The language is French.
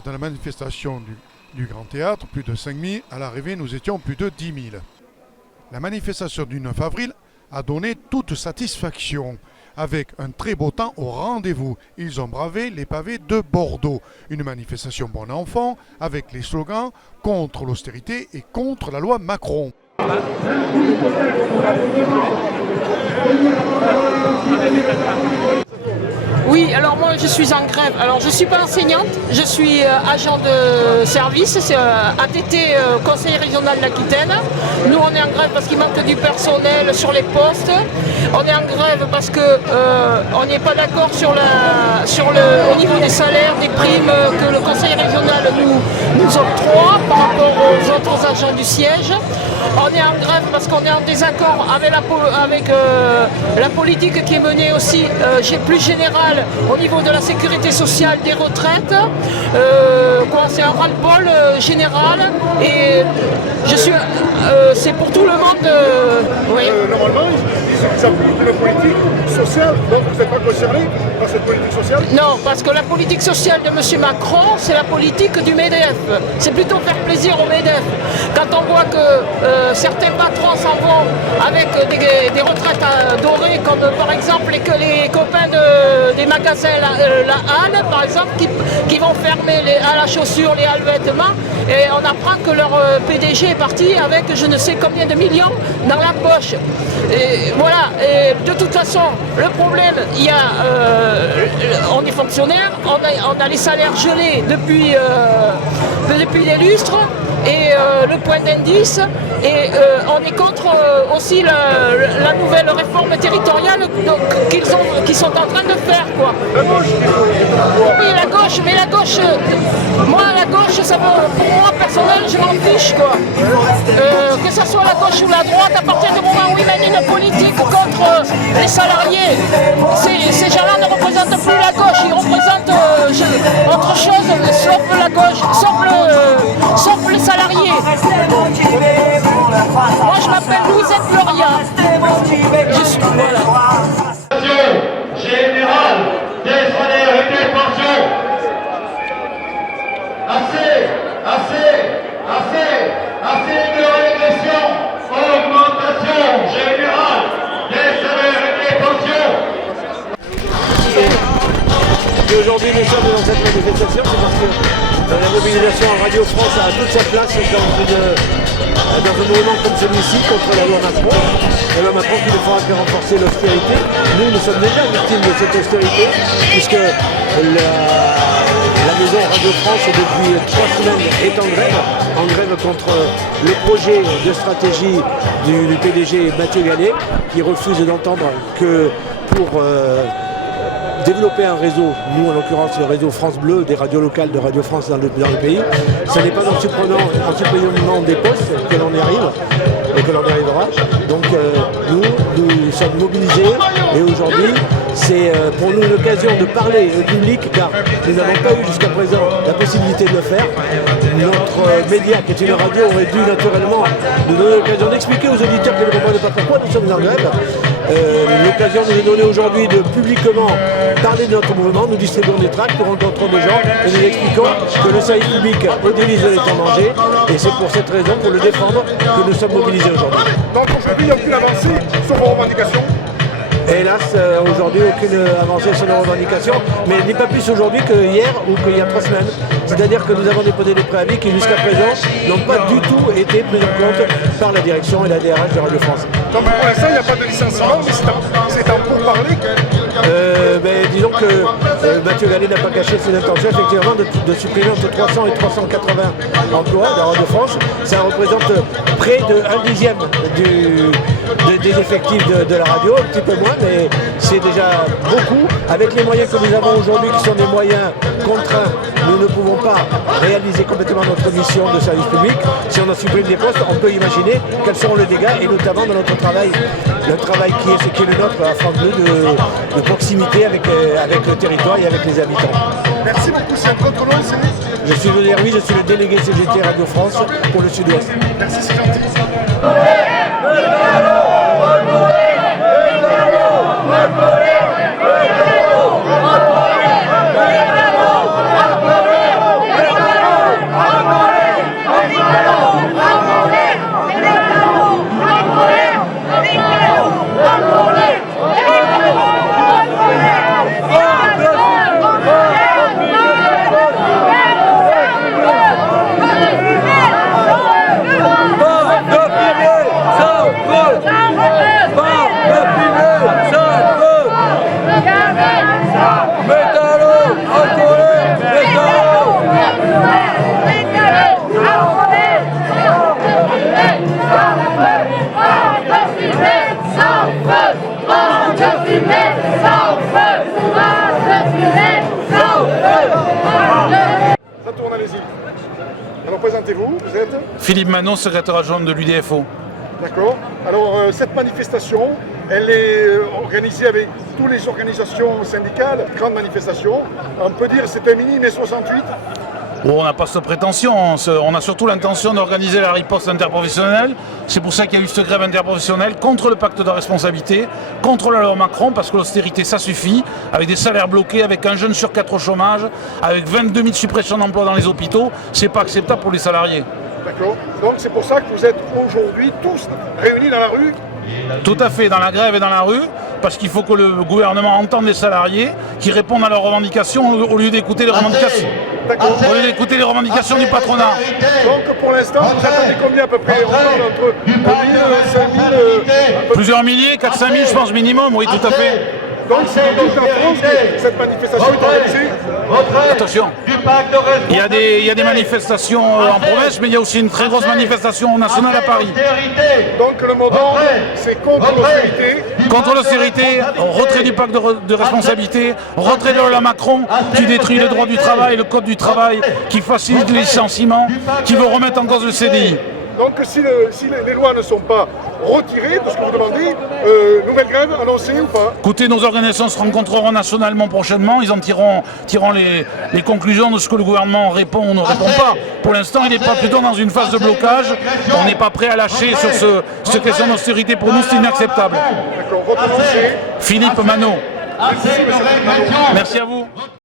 départ de la manifestation du Grand Théâtre, plus de 5 000. À l'arrivée, nous étions plus de 10 000. La manifestation du 9 avril a donné toute satisfaction, avec un très beau temps au rendez-vous. Ils ont bravé les pavés de Bordeaux. Une manifestation bon enfant, avec les slogans contre l'austérité et contre la loi Macron. Oui, alors moi je suis en grève. Alors je ne suis pas enseignante, je suis agent de service, c'est ATT Conseil régional de l'Aquitaine. Nous on est en grève parce qu'il manque du personnel sur les postes. On est en grève parce qu'on n'est pas d'accord au niveau des salaires, des primes que le Conseil régional nous octroie par rapport aux autres agents du siège. On est en grève parce qu'on est en désaccord avec la politique qui est menée aussi plus générale au niveau de la sécurité sociale, des retraites. C'est un ras-le-bol général et c'est pour tout le monde. Oui. Normalement, ils appliquent une politique sociale, donc vous n'êtes pas concerné par cette politique sociale? Non, parce que la politique sociale de M. Macron, c'est la politique du MEDEF. C'est plutôt faire plaisir au MEDEF. Quand on voit que certains patrons s'en vont avec des retraites dorées, comme par exemple les copains des magasins la Halle, par exemple, qui vont fermer les halles à chaussures, les halles vêtements, et on apprend que leur PDG est parti avec je ne sais combien de millions dans la poche. Et voilà, et de toute façon, le problème, on est fonctionnaire, on a les salaires gelés depuis des lustres, et le point d'indice, et on est contre aussi la nouvelle réforme territoriale qu'ils sont en train de faire, quoi. La gauche. Oui, la gauche, mais la gauche, moi la gauche, pour moi personnel, je m'en fiche, quoi. Que ce soit la gauche ou la droite, à partir du moment où ils mènent une politique contre les salariés, ces gens-là ne représentent plus la gauche, ils représentent autre chose, sauf la gauche, sauf les salariés. Moi je m'appelle Louisette Gloria. Voilà. Générale des salaires et des pensions. Assez de régression. Augmentation générale des salaires et des pensions. Si aujourd'hui nous sommes dans cette manifestation, c'est parce que la mobilisation en Radio France a toute sa place dans un mouvement comme celui-ci contre la loi Macron. La loi Macron qui ne fera que renforcer l'austérité. Nous sommes déjà victimes de cette austérité, puisque la maison Radio France depuis 3 semaines est en grève contre le projet de stratégie du PDG Mathieu Gallet, qui refuse d'entendre que pour développer un réseau, nous en l'occurrence le réseau France Bleu, des radios locales de Radio France dans le pays, ce n'est pas en supprimant des postes que l'on y arrive et que l'on y arrivera. Donc nous sommes mobilisés et aujourd'hui c'est pour nous l'occasion de parler au public, car nous n'avons pas eu jusqu'à présent la possibilité de le faire. Notre média, qui est une radio, aurait dû naturellement nous donner l'occasion d'expliquer aux auditeurs qui ne comprennent pas pourquoi nous sommes en grève. L'occasion nous est donnée aujourd'hui de publiquement parler de notre mouvement. Nous distribuons des tracts, nous rencontrons des gens et nous expliquons que le service public au délice est en danger, et c'est pour cette raison, pour le défendre, que nous sommes mobilisés aujourd'hui. Donc aujourd'hui, il n'y a aucune avancée sur vos revendications? Hélas, aujourd'hui, aucune avancée sur nos revendications, mais il n'est pas plus aujourd'hui que hier ou qu'il y a 3 semaines. C'est-à-dire que nous avons déposé des préavis qui, jusqu'à présent, n'ont pas du tout été pris en compte par la direction et la DRH de Radio France. Donc pour l'instant, il n'y a pas de licenciement, mais c'est en pourparlers. Disons que Mathieu Gallet n'a pas caché ses intentions, effectivement, de supprimer entre 300 et 380 emplois de Radio France. Ça représente près de 1/10 des effectifs de la radio, un petit peu moins, mais c'est déjà beaucoup. Avec les moyens que nous avons aujourd'hui, qui sont des moyens contraints, nous ne pouvons pas réaliser complètement notre mission de service public. Si on en supprime des postes, on peut imaginer quels seront les dégâts, et notamment dans notre travail, le travail qui est le nôtre à France Bleu, de proximité avec le territoire et avec les habitants. Merci beaucoup, c'est votre nom, c'est... Je suis Valérie Hervé, je suis le délégué CGT Radio France pour le Sud-Ouest. Merci, c'est gentil. présentez-vous, vous êtes? Philippe Manot, secrétaire adjoint de l'UDFO. D'accord. Alors cette manifestation, elle est organisée avec toutes les organisations syndicales, grande manifestation. On peut dire que c'est un mini mai 68. Oh, on n'a pas cette prétention, on a surtout l'intention d'organiser la riposte interprofessionnelle. C'est pour ça qu'il y a eu cette grève interprofessionnelle contre le pacte de responsabilité, contre la loi Macron, parce que l'austérité ça suffit, avec des salaires bloqués, avec un jeune sur 4 au chômage, avec 22 000 suppressions d'emplois dans les hôpitaux, c'est pas acceptable pour les salariés. D'accord. Donc c'est pour ça que vous êtes aujourd'hui tous réunis dans la rue. Tout à fait, dans la grève et dans la rue, parce qu'il faut que le gouvernement entende les salariés qui répondent à leurs revendications au lieu d'écouter les revendications. Au lieu d'écouter les revendications du patronat. Donc pour l'instant, vous attendez combien à peu près? On parle entre 1000, 5000... Plusieurs milliers, 4-5 000 je pense minimum, oui tout à fait. Donc c'est dans toute la France que cette manifestation est organisée. Attention, il y a des manifestations en province, mais il y a aussi une très grosse manifestation nationale à Paris. Donc le mot d'ordre, c'est contre l'austérité. Contre l'austérité, retrait du pacte de responsabilité, retrait de la loi Macron qui détruit le droit du travail, le code du travail, qui facilite les licenciements, qui veut remettre en cause le CDI. Donc si les lois ne sont pas retirées de ce que vous demandez, nouvelle grève annoncée ou pas? Écoutez, nos organisations se rencontreront nationalement prochainement, ils en tireront les conclusions de ce que le gouvernement répond ou ne répond pas. Pour l'instant, il n'est pas plutôt dans une phase de blocage, on n'est pas prêt à lâcher sur cette question d'austérité, pour nous c'est inacceptable. D'accord, votre nom c'est? Philippe Manot. Merci à vous.